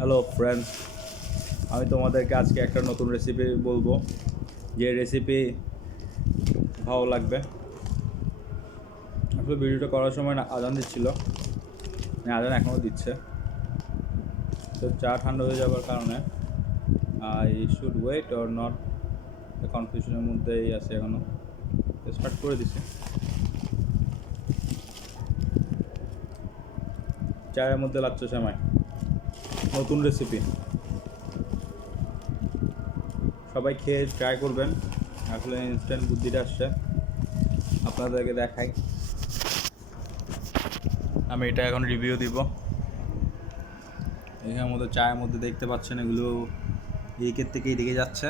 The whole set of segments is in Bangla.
হ্যালো ফ্রেন্ডস, আমি তোমাদেরকে আজকে একটা নতুন রেসিপি বলবো। যে রেসিপি ভালো লাগবে। আসলে ভিডিওটা করার সময় না আজান দিচ্ছিল, আজান এখনও দিচ্ছে। তো চা ঠান্ডা হয়ে যাওয়ার কারণে I should wait or not, কনফিউশনের মধ্যেই আছে এখনও। স্টার্ট করে দিছি। চায়ের মধ্যে লাচ্ছ সেমাই, নতুন রেসিপি। সবাই খেয়ে ট্রাই করবেন। আসলে ইনস্ট্যান্ট বুদ্ধিটা আসছে, আপনাদেরকে দেখাই। আমি এটা এখন রিভিউ দিব। এখানের মধ্যে চায়ের মধ্যে দেখতে পাচ্ছেন এগুলো এদিকের থেকে এদিকে যাচ্ছে।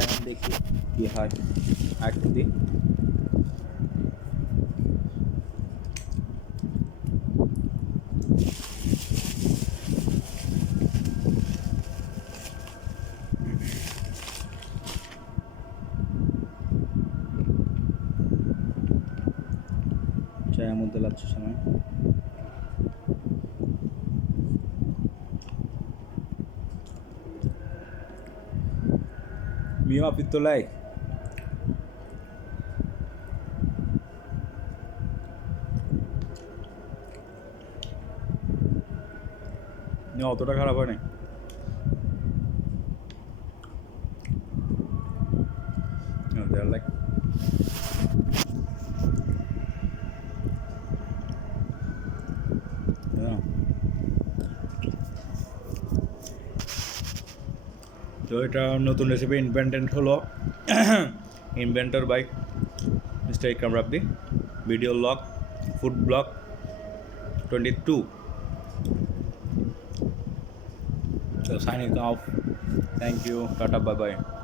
এখন দেখি কি হয়। একটু দিই। চায়ের মধ্যে লাগছে সময়। Mio apito like. অতটা খারাপ হয় নাই। They're like yeah. তো এটা নতুন রেসিপি ইনভেন্টেড হলো inventor by mister Ikram Rabbi. Video log food blog 22. So signing off. Thank you. Tata. Bye bye.